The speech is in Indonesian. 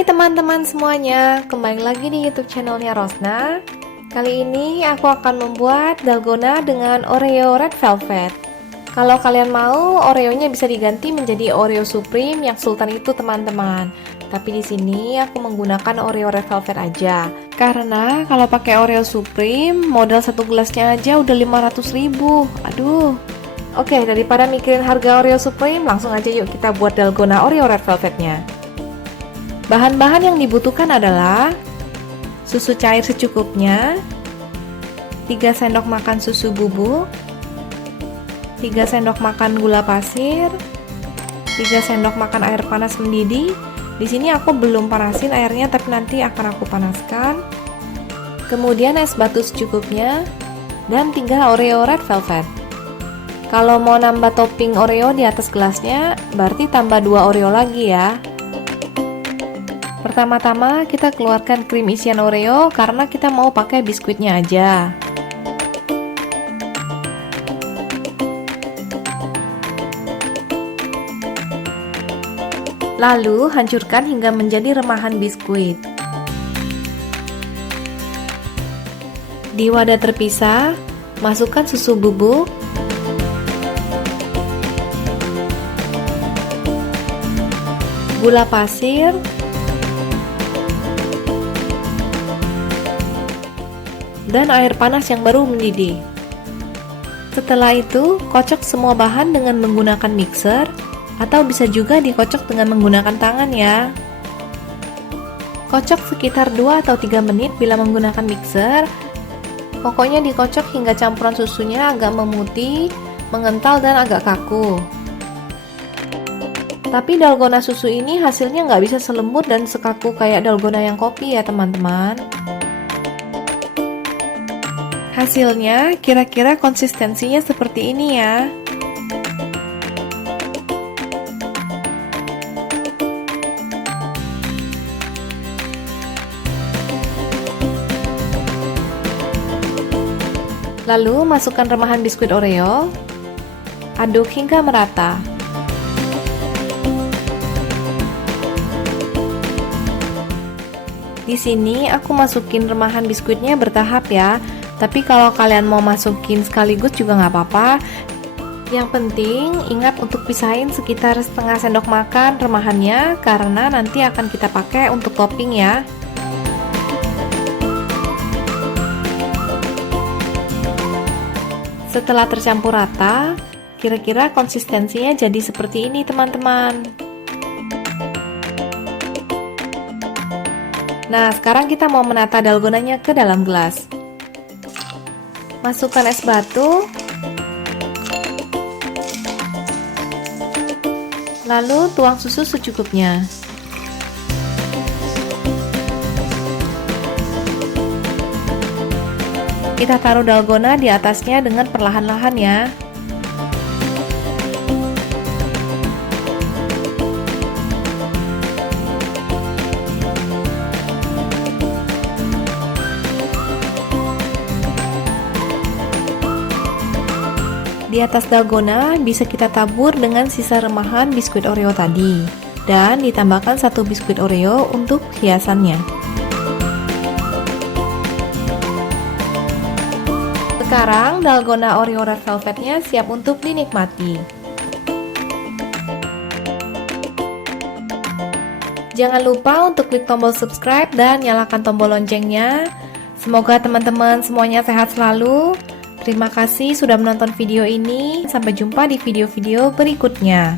Hai teman-teman semuanya, kembali lagi di YouTube channelnya Rosna. Kali ini aku akan membuat dalgona dengan Oreo Red Velvet. Kalau kalian mau, Oreonya bisa diganti menjadi Oreo Supreme yang Sultan itu teman-teman. Tapi di sini aku menggunakan Oreo Red Velvet aja. Karena kalau pakai Oreo Supreme, modal satu gelasnya aja udah 500.000. Aduh. Oke, daripada mikirin harga Oreo Supreme, langsung aja yuk kita buat dalgona Oreo Red Velvetnya. Bahan-bahan yang dibutuhkan adalah susu cair secukupnya, 3 sendok makan susu bubuk, 3 sendok makan gula pasir, 3 sendok makan air panas mendidih. Di sini aku belum panasin airnya, tapi nanti akan aku panaskan. Kemudian es batu secukupnya, dan 3 Oreo Red Velvet. Kalau mau nambah topping Oreo di atas gelasnya, berarti tambah 2 Oreo lagi ya. Pertama-tama kita keluarkan krim isian Oreo karena kita mau pakai biskuitnya aja. Lalu hancurkan hingga menjadi remahan biskuit. Di wadah terpisah, masukkan susu bubuk, gula pasir, dan air panas yang baru mendidih. Setelah itu, kocok semua bahan dengan menggunakan mixer atau bisa juga dikocok dengan menggunakan tangan ya. Kocok sekitar 2 atau 3 menit bila menggunakan mixer. Pokoknya dikocok hingga campuran susunya agak memutih, mengental dan agak kaku. Tapi dalgona susu ini hasilnya nggak bisa selembut dan sekaku kayak dalgona yang kopi ya teman-teman. Hasilnya kira-kira konsistensinya seperti ini ya. Lalu masukkan remahan biskuit Oreo. Aduk hingga merata. Di sini aku masukin remahan biskuitnya bertahap ya. Tapi kalau kalian mau masukin sekaligus juga nggak apa-apa. Yang penting ingat untuk pisahin sekitar setengah sendok makan remahannya karena nanti akan kita pakai untuk topping ya. Setelah tercampur rata, kira-kira konsistensinya jadi seperti ini teman-teman. Nah, sekarang kita mau menata dalgonanya ke dalam gelas. Masukkan es batu, lalu tuang susu secukupnya. Kita taruh dalgona di atasnya dengan perlahan-lahan ya. Di atas dalgona bisa kita tabur dengan sisa remahan biskuit Oreo tadi dan ditambahkan 1 biskuit Oreo untuk hiasannya. Sekarang dalgona Oreo Red Velvetnya siap untuk dinikmati. Jangan lupa untuk klik tombol subscribe dan nyalakan tombol loncengnya. Semoga teman-teman semuanya sehat selalu. Terima kasih sudah menonton video ini. Sampai jumpa di video-video berikutnya.